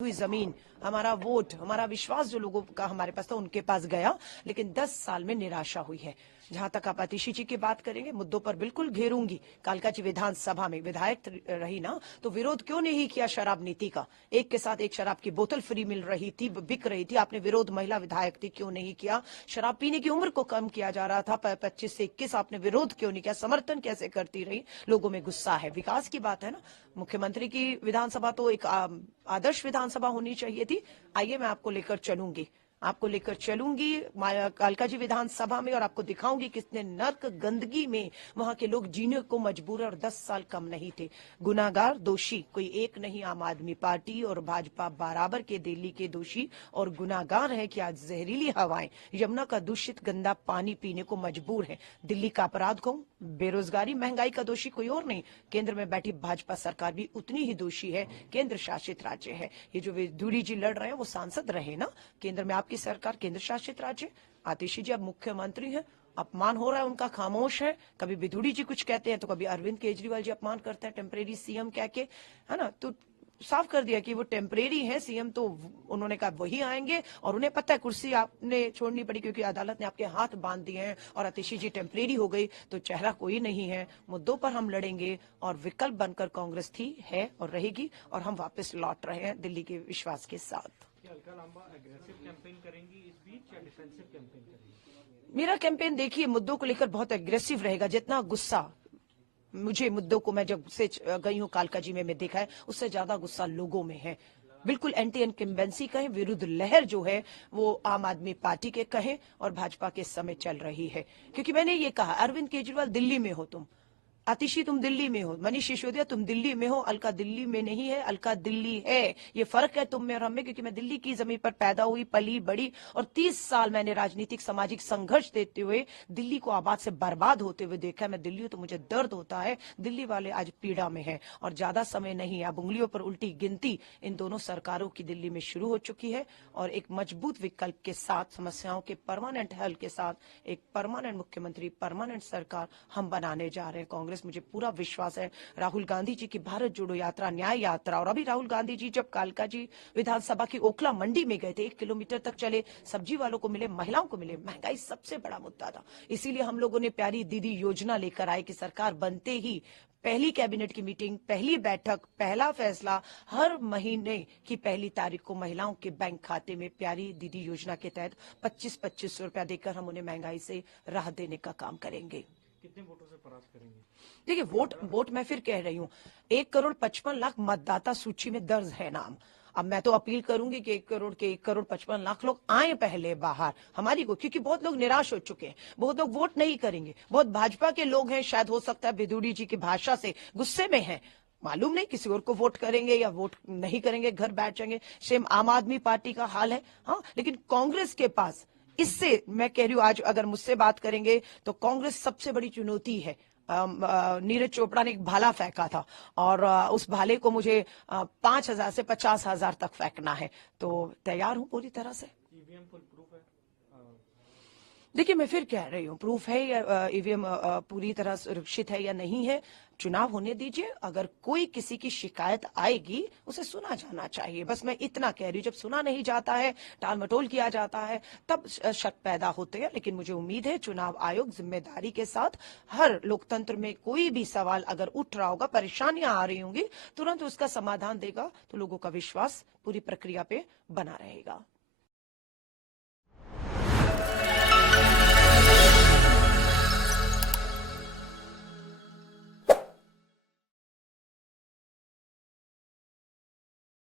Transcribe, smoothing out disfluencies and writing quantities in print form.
हुई जमीन, हमारा वोट, हमारा विश्वास जो लोगों का हमारे पास था उनके पास गया, लेकिन 10 साल में निराशा हुई है। जहां तक आप आतिशी जी की बात करेंगे, मुद्दों पर बिल्कुल घेरूंगी। कालका जी विधानसभा में विधायक रही ना, तो विरोध क्यों नहीं किया शराब नीति का? एक के साथ एक शराब की बोतल फ्री मिल रही थी, बिक रही थी, आपने विरोध, महिला विधायक थी, क्यों नहीं किया? शराब पीने की उम्र को कम किया जा रहा था 25 से 21, आपने विरोध क्यों नहीं किया? समर्थन कैसे करती रही? लोगों में गुस्सा है, विकास की बात है ना। मुख्यमंत्री की विधानसभा तो एक आदर्श विधानसभा होनी चाहिए थी। आइए मैं आपको लेकर चलूंगी, कालका जी विधानसभा में, और आपको दिखाऊंगी कितने नर्क गंदगी में वहां के लोग जीने को मजबूर है, और 10 साल कम नहीं थे। गुनाहगार, दोषी कोई एक नहीं, आम आदमी पार्टी और भाजपा बराबर के दिल्ली के दोषी और गुनाहगार है कि आज जहरीली हवाएं, यमुना का दूषित गंदा पानी पीने को मजबूर है। दिल्ली का अपराध कहूं, बेरोजगारी, महंगाई का दोषी कोई और नहीं, केंद्र में बैठी भाजपा सरकार भी उतनी ही दोषी है, केंद्र शासित राज्य है। ये जो विधुड़ी जी लड़ रहे हैं वो सांसद रहे ना, केंद्र में आपकी सरकार, केंद्र शासित राज्य। आतिशी जी अब मुख्यमंत्री हैं, अपमान हो रहा है उनका, खामोश है। कभी विधुड़ी जी कुछ कहते हैं तो कभी अरविंद केजरीवाल जी अपमान करते हैं टेम्परेरी सीएम कह के, है ना। तो साफ कर दिया कि वो टेम्परेरी है सीएम, तो उन्होंने कहा वही आएंगे, और उन्हें पता है कुर्सी आपने छोड़नी पड़ी क्योंकि अदालत ने आपके हाथ बांध दिए हैं, और आतिशी जी टेम्परेरी हो गई तो चेहरा कोई नहीं है। मुद्दों पर हम लड़ेंगे, और विकल्प बनकर कांग्रेस थी, है और रहेगी, और हम वापस लौट रहे हैं दिल्ली के विश्वास के साथ। अलका लांबा एग्रेसिव कैंपेन करेंगी इस बीच या डिफेंसिव कैंपेन करेंगी? मेरा कैंपेन देखिए मुद्दों को लेकर बहुत एग्रेसिव रहेगा। जितना गुस्सा मुझे मुद्दों को, मैं जब से गई हूँ कालका जी में देखा है, उससे ज्यादा गुस्सा लोगों में है। बिल्कुल एंटी इनकम्बेंसी कहें, विरुद्ध लहर जो है वो आम आदमी पार्टी के कहें और भाजपा के समय चल रही है। क्योंकि मैंने ये कहा, अरविंद केजरीवाल दिल्ली में हो तुम, आतिशी तुम दिल्ली में हो, मनीष सिसोदिया तुम दिल्ली में हो, अलका दिल्ली में नहीं है, अलका दिल्ली है। ये फर्क है तुम में और हम में, क्योंकि मैं दिल्ली की जमीन पर पैदा हुई, पली बड़ी, और 30 साल मैंने राजनीतिक सामाजिक संघर्ष देते हुए दिल्ली को आबाद से बर्बाद होते हुए देखा है। मैं दिल्ली हूं तो मुझे दर्द होता है। दिल्ली वाले आज पीड़ा में है, और ज्यादा समय नहीं है। अब उंगलियों पर उल्टी गिनती इन दोनों सरकारों की दिल्ली में शुरू हो चुकी है, और एक मजबूत विकल्प के साथ, समस्याओं के परमानेंट हल के साथ, एक परमानेंट मुख्यमंत्री, परमानेंट सरकार हम बनाने जा रहे हैं। कांग्रेस, मुझे पूरा विश्वास है, राहुल गांधी जी की भारत जोड़ो यात्रा, न्याय यात्रा, और अभी राहुल गांधी जी जब कालका जी विधानसभा की ओखला मंडी में गए थे, 1 किलोमीटर तक चले, सब्जी वालों को मिले, महिलाओं को मिले। महंगाई सबसे बड़ा मुद्दा था, इसीलिए हम लोगों ने प्यारी दीदी योजना लेकर आए कि सरकार बनते ही पहली कैबिनेट की मीटिंग, पहली बैठक, पहला फैसला, हर महीने की पहली तारीख को महिलाओं के बैंक खाते में प्यारी दीदी योजना के तहत 25-25 रुपया देकर हम उन्हें महंगाई से राहत देने का काम करेंगे। कितने वोटों से परास्त करेंगे? देखिए, वोट मैं फिर कह रही हूँ, 1,55,00,000 मतदाता सूची में दर्ज है नाम। अब मैं तो अपील करूंगी कि 1,55,00,000 लोग आए पहले बाहर हमारी को, क्योंकि बहुत लोग निराश हो चुके हैं, बहुत लोग वोट नहीं करेंगे, बहुत भाजपा के लोग हैं, शायद हो सकता है विधुड़ी जी की भाषा से गुस्से में हैं, मालूम नहीं किसी और को वोट करेंगे या वोट नहीं करेंगे, घर बैठ जाएंगे। सेम आम आदमी पार्टी का हाल है। हाँ, लेकिन कांग्रेस के पास, इससे मैं कह रही हूँ, आज अगर मुझसे बात करेंगे तो कांग्रेस सबसे बड़ी चुनौती है। नीरज चोपड़ा ने एक भाला फेंका था, और उस भाले को मुझे 5,000 से 50,000 तक फेंकना है, तो तैयार हूं पूरी तरह से। ईवीएम फुल प्रूफ है? देखिए, मैं फिर कह रही हूँ, प्रूफ है या ईवीएम पूरी तरह सुरक्षित है या नहीं है, चुनाव होने दीजिए। अगर कोई किसी की शिकायत आएगी, उसे सुना जाना चाहिए। बस मैं इतना कह रही हूँ, जब सुना नहीं जाता है, टाल मटोल किया जाता है, तब शक पैदा होते हैं। लेकिन मुझे उम्मीद है चुनाव आयोग जिम्मेदारी के साथ, हर लोकतंत्र में कोई भी सवाल अगर उठ रहा होगा, परेशानियां आ रही होंगी, तुरंत उसका समाधान देगा, तो लोगों का विश्वास पूरी प्रक्रिया पे बना रहेगा।